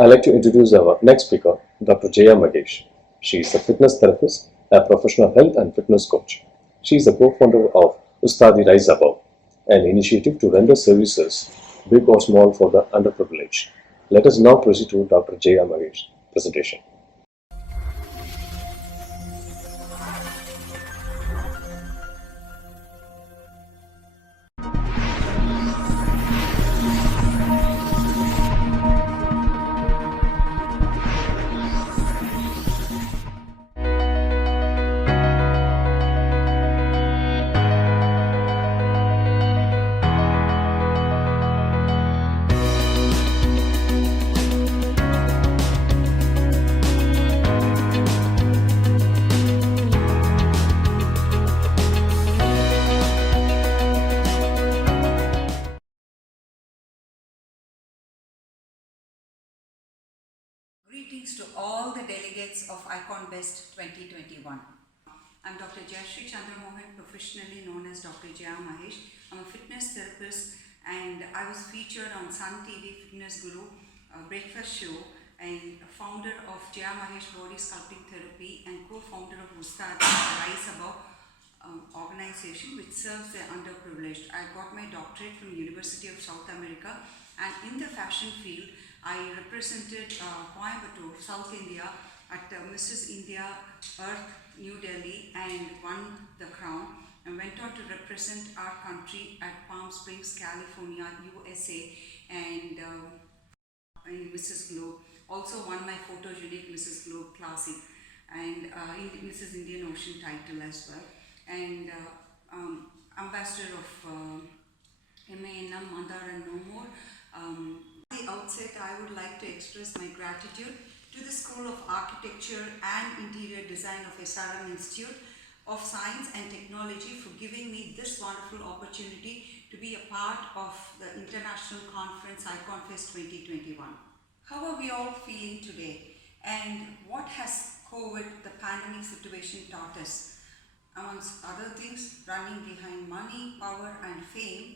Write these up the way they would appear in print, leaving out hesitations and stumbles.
I'd like to introduce our next speaker, Dr. Jaya Mahesh. She is a fitness therapist, a professional health and fitness coach. She is the co-founder of Ustadi Rise Above, an initiative to render services, big or small, for the underprivileged. Let us now proceed to Dr. Jaya Mahesh presentation. Greetings to all the delegates of Icon Best 2021. I'm Dr. Jaya, professionally known as Dr. Jaya Mahesh. I'm a fitness therapist and I was featured on Sun TV Fitness Guru breakfast show and founder of Jaya Mahesh Body Sculpting Therapy and co-founder of Ustadi Rise Above organization which serves the underprivileged. I got my doctorate from University of South America, and in the fashion field I represented Coimbatore, South India at Mrs. India Earth New Delhi and won the crown, and went on to represent our country at Palm Springs, California, USA, and in Mrs. Globe. Also won my photogenic Mrs. Globe Classic and Mrs. Indian Ocean title as well, and ambassador of MANM, Mandar and No More. At the outset, I would like to express my gratitude to the School of Architecture and Interior Design of SRM Institute of Science and Technology for giving me this wonderful opportunity to be a part of the International Conference Icon Fest 2021. How are we all feeling today? And what has COVID, the pandemic situation, taught us? Amongst other things, running behind money, power and fame,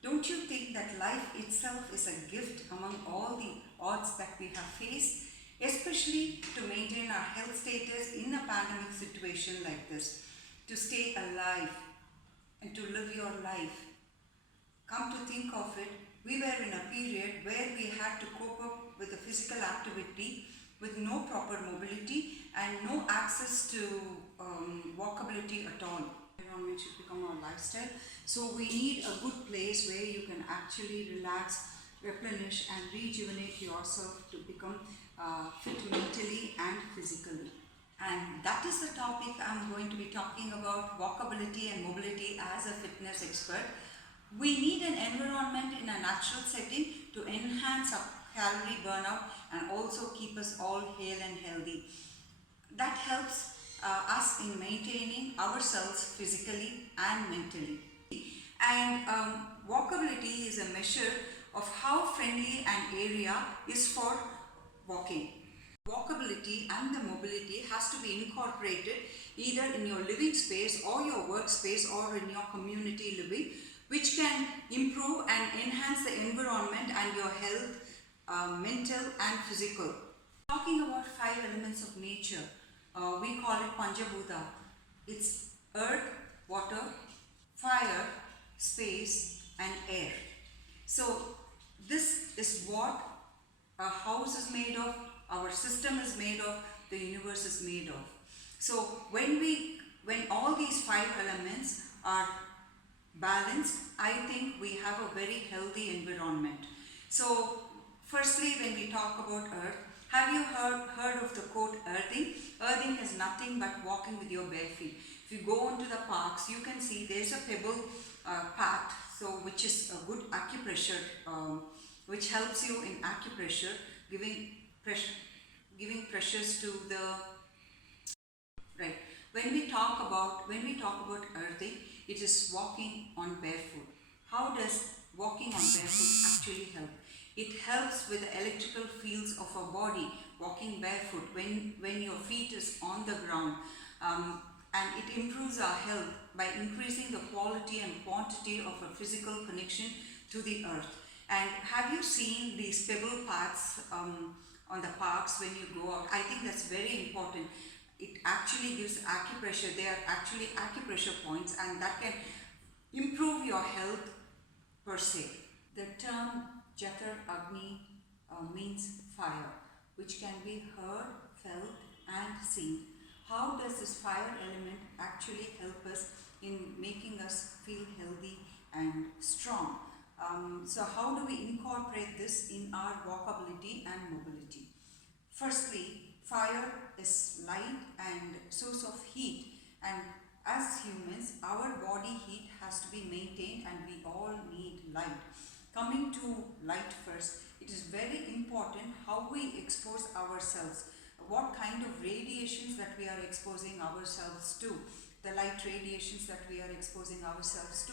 don't you think that life itself is a gift among all the odds that we have faced, especially to maintain our health status in a pandemic situation like this, to stay alive and to live your life? Come to think of it, we were in a period where we had to cope up with the physical activity with no proper mobility and no access to walkability at all. Environment should become our lifestyle. So we need a good place where you can actually relax, replenish and rejuvenate yourself to become fit mentally and physically. And that is the topic I'm going to be talking about, walkability and mobility as a fitness expert. We need an environment in a natural setting to enhance our calorie burnout and also keep us all hale and healthy. That helps us in maintaining ourselves physically and mentally. And walkability is a measure of how friendly an area is for walking. Walkability and the mobility has to be incorporated either in your living space or your workspace or in your community living, which can improve and enhance the environment and your health, mental and physical. Talking about 5 elements of nature, we call it Panchabhuta. It's earth, water, fire, space and air. So this is what our house is made of, our system is made of, the universe is made of. So when all these 5 elements are balanced, I think we have a very healthy environment. So firstly, when we talk about earth, have you heard of the quote earthing? Earthing is nothing but walking with your bare feet. If you go into the parks, you can see there's a pebble path, so which is a good acupressure, which helps you in acupressure, giving pressures to the right. When we talk about earthing, it is walking on barefoot. How does walking on barefoot actually help? It helps with the electrical fields of our body, walking barefoot when your feet is on the ground, and it improves our health by increasing the quality and quantity of a physical connection to the earth. And have you seen these pebble paths on the parks when you go out. I think that's very important. It actually gives acupressure. They are actually acupressure points, and that can improve your health per se. The term Jatar Agni means fire, which can be heard, felt, and seen. How does this fire element actually help us in making us feel healthy and strong? So how do we incorporate this in our walkability and mobility? Firstly, fire is light and source of heat, and as humans, our body heat has to be maintained and we all need light. Coming to light first, it is very important how we expose ourselves, what kind of radiations that we are exposing ourselves to, the light radiations that we are exposing ourselves to.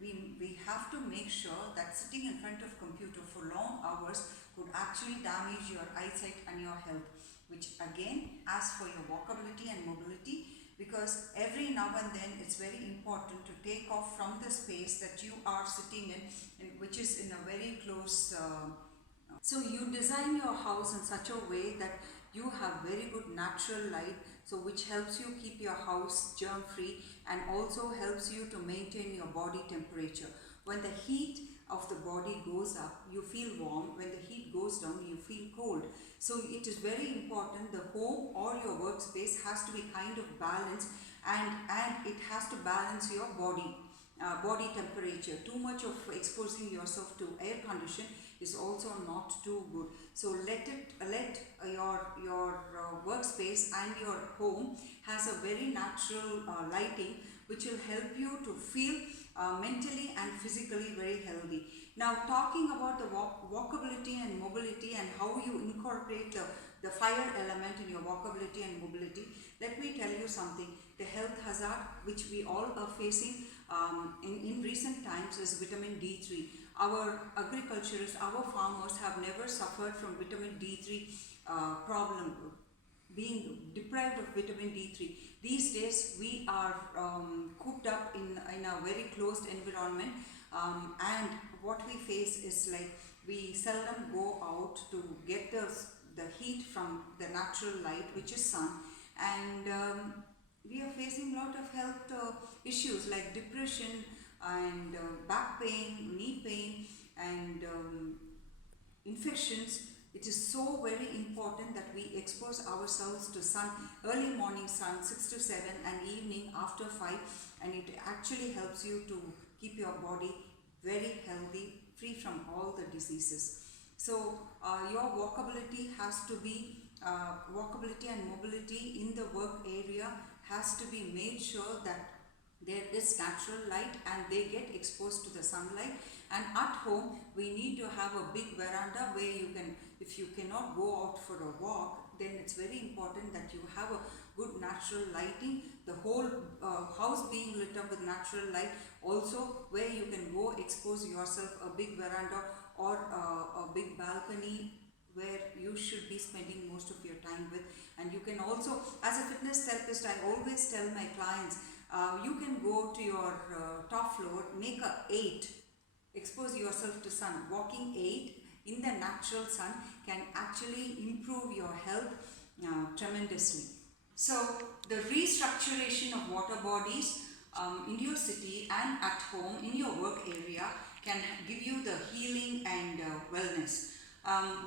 We have to make sure that sitting in front of computer for long hours could actually damage your eyesight and your health, which again asks for your walkability and mobility, because every now and then it's very important to take off from the space that you are sitting in which is in a very close so you design your house in such a way that you have very good natural light, so which helps you keep your house germ free and also helps you to maintain your body temperature. When the heat of the body goes up, you feel warm. When the heat goes down, you feel cold. So it is very important the home or your workspace has to be kind of balanced, and it has to balance your body temperature. Too much of exposing yourself to air condition is also not too good. So let your workspace and your home has a very natural lighting, which will help you to feel mentally and physically very healthy. Now, talking about the walkability and mobility and how you incorporate the fire element in your walkability and mobility, let me tell you something. The health hazard which we all are facing in recent times is vitamin D3. Our agriculturists, our farmers have never suffered from vitamin D3 problem, being deprived of vitamin D3. These days we are cooped up in a very closed environment, and what we face is like we seldom go out to get the heat from the natural light, which is sun, and we are facing a lot of health issues like depression and back pain, knee pain, and infections. It is so very important that we expose ourselves to sun, early morning sun 6 to 7 and evening after 5, and it actually helps you to keep your body very healthy, free from all the diseases. So your walkability has to be walkability and mobility in the work area has to be made sure that there is natural light and they get exposed to the sunlight. And at home we need to have a big veranda where you can, if you cannot go out for a walk, then it's very important that you have a good natural lighting, the whole house being lit up with natural light, also where you can go expose yourself, a big veranda or a big balcony where you should be spending most of your time with. And you can also, as a fitness therapist, I always tell my clients, you can go to your top floor, make a 8, expose yourself to sun. Walking 8 in the natural sun can actually improve your health tremendously. So the restructuration of water bodies in your city and at home in your work area can give you the healing and wellness.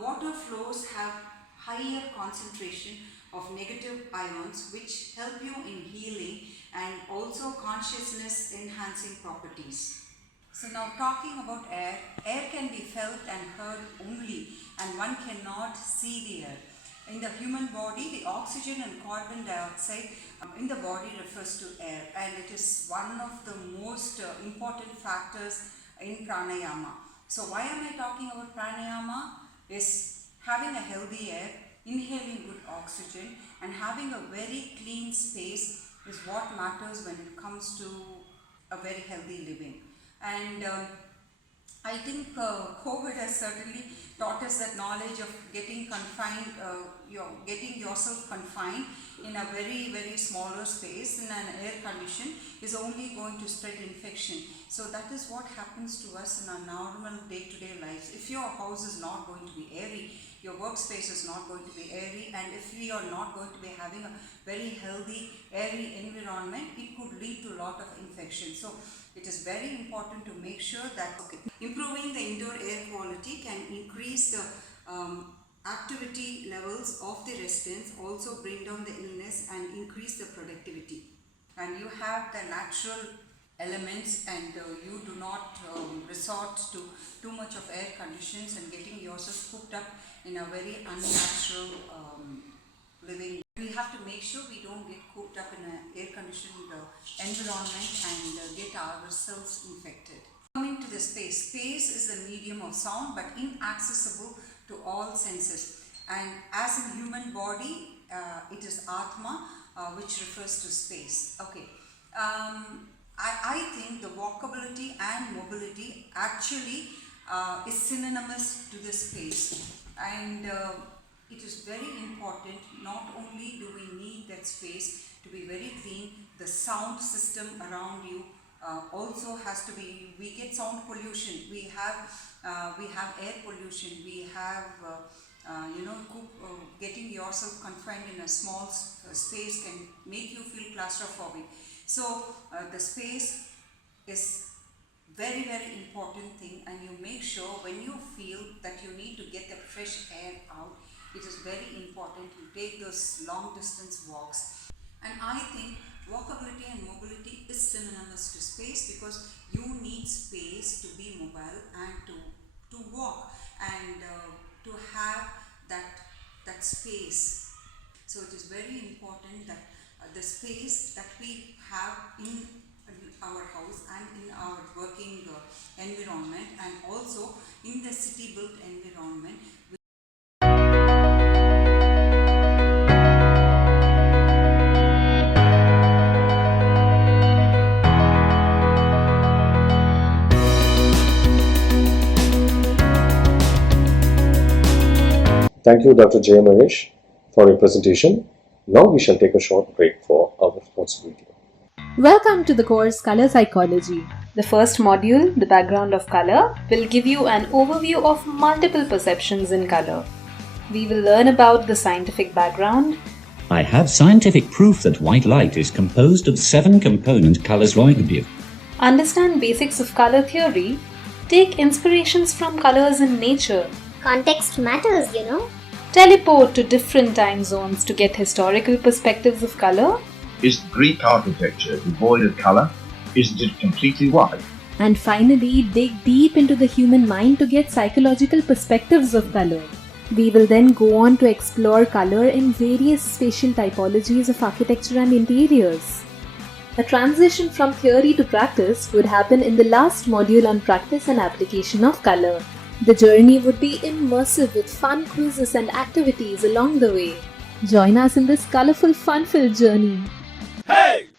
Water flows have higher concentration of negative ions which help you in healing and also consciousness enhancing properties. So now talking about air, air can be felt and heard only, and one cannot see the air. In the human body, the oxygen and carbon dioxide in the body refers to air, and it is one of the most important factors in pranayama. So why am I talking about pranayama? Is having a healthy air, inhaling good oxygen, and having a very clean space is what matters when it comes to a very healthy living. And I think COVID has certainly taught us that knowledge of getting confined, getting yourself confined in a very, very smaller space in an air condition is only going to spread infection. So that is what happens to us in our normal day-to-day lives. If your house is not going to be airy, your workspace is not going to be airy, and if we are not going to be having a very healthy, airy environment, it could lead to a lot of infection. So it is very important to make sure that improving the indoor air quality can increase the activity levels of the residents, also bring down the illness and increase the productivity. And you have the natural elements, and you do not resort to too much of air conditions and getting yourself cooked up in a very unnatural living. We have to make sure we don't get cooked up in an air conditioned environment and get ourselves infected. Coming to the space is a medium of sound but inaccessible to all senses, and as in human body it is Atma, which refers to space. Okay. I think the walkability and mobility actually is synonymous to the space, and it is very important. Not only do we need that space to be very clean, the sound system around you also has to be. We get sound pollution, we have air pollution, we have getting yourself confined in a small space can make you feel claustrophobic. So the space is very, very important thing, and you make sure when you feel that you need to get the fresh air out, it is very important you take those long distance walks. And I think walkability and mobility is synonymous to space, because you need space to be mobile and to walk and to have that space. So it is very important that the space that we have in our house and in our working environment, and also in the city built environment. Thank you, Dr. Jaya Mahesh, for your presentation. Now we shall take a short break for our responsibility. Welcome to the course Color Psychology. The first module, The Background of Color, will give you an overview of multiple perceptions in color. We will learn about the scientific background. I have scientific proof that white light is composed of 7 component colors. Understand basics of color theory. Take inspirations from colors in nature. Context matters, you know. Teleport to different time zones to get historical perspectives of color. Is Greek architecture devoid of colour? Isn't it completely white? And finally, dig deep into the human mind to get psychological perspectives of color. We will then go on to explore color in various spatial typologies of architecture and interiors. A transition from theory to practice would happen in the last module on practice and application of color. The journey would be immersive with fun quizzes and activities along the way. Join us in this colorful, fun-filled journey. Hey!